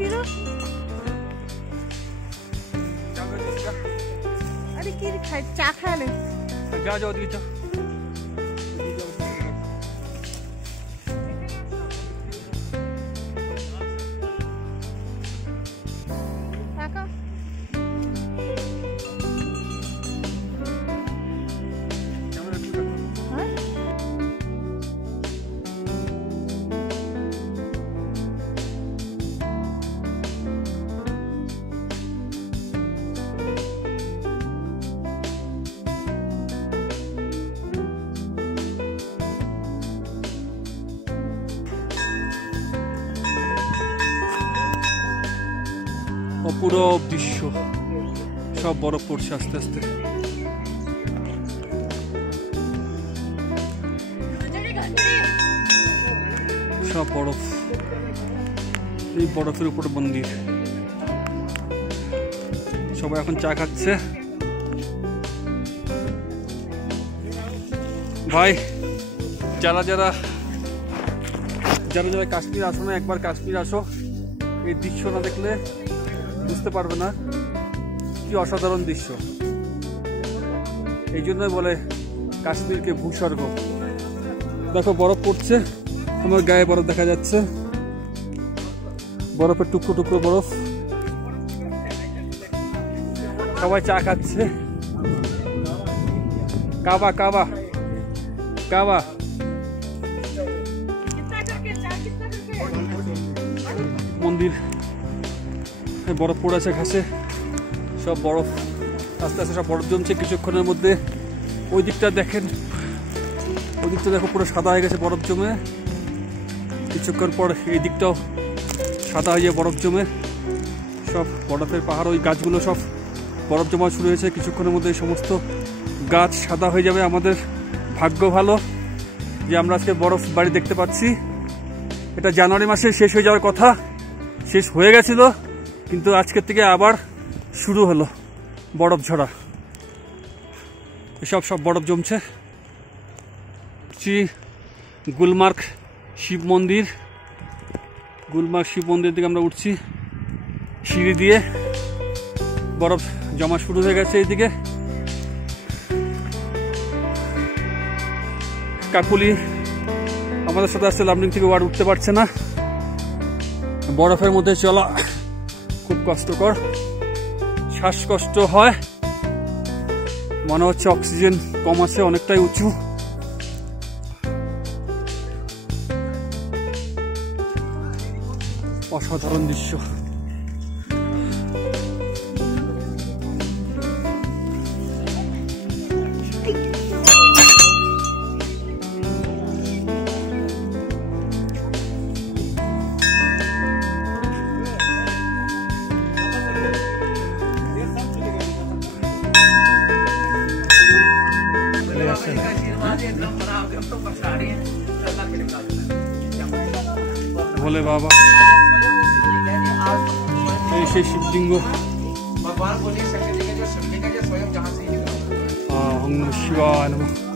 फिरो अरे के खाए चा खाने जा जाओ दिखे जा অপূরব দৃশ্য সব বরফ পড়ছে আস্তে আস্তে সব বরফ এই বরফের উপরে মন্দির সবাই এখন চা খাচ্ছে ভাই যারা যারা যারা যারা কাশ্মীর আসো না একবার কাশ্মীর আসো এই দৃশ্য না দেখলে বুঝতে পারবে না কি অসাধারণ দৃশ্য এই জন্যই বলে কাশ্মীরকে ভূস্বর্গ দেখো বরফ পড়ছে আমার গায়ে বরফ দেখা যাচ্ছে বরফের টুকরো টুকরো বরফ সবাই চা খাচ্ছে কাবা কাবা কাবা মন্দির বরফ পড়েছে ঘাসে সব বরফ আস্তে আস্তে সব বরফ জমছে কিছুক্ষণের মধ্যে ওই দিকটা দেখেন ওই দিকটা দেখো পুরো সাদা হয়ে গেছে বরফ জমে কিছুক্ষণ পর এই দিকটাও সাদা হয়ে যায় বরফ জমে সব বরফের পাহাড় ওই গাছগুলো সব বরফ জমা শুরু হয়েছে কিছুক্ষণের মধ্যে এই সমস্ত গাছ সাদা হয়ে যাবে আমাদের ভাগ্য ভালো যে আমরা আজকে বরফ বাড়ি দেখতে পাচ্ছি এটা জানুয়ারি মাসে শেষ হয়ে যাওয়ার কথা শেষ হয়ে গেছিল কিন্তু আজকের থেকে আবার শুরু হলো বরফ ঝরা এসব সব বরফ জমছে গুলমার্গ শিব মন্দির গুলমার্গ শিব মন্দির থেকে আমরা উঠছি সিঁড়ি দিয়ে বরফ জমা শুরু হয়ে গেছে এইদিকে কাকুলি আমাদের সাথে আসছে লামডিং থেকে ওয়ার্ড উঠতে পারছে না বরফের মধ্যে চলা খুব কষ্টকর শ্বাসকষ্ট হয় মনে হচ্ছে অক্সিজেন কম আছে অনেকটাই উঁচু অসাধারণ দৃশ্য भोले बाबा ऐसे शिवलिंग हाँ शिवाय नमः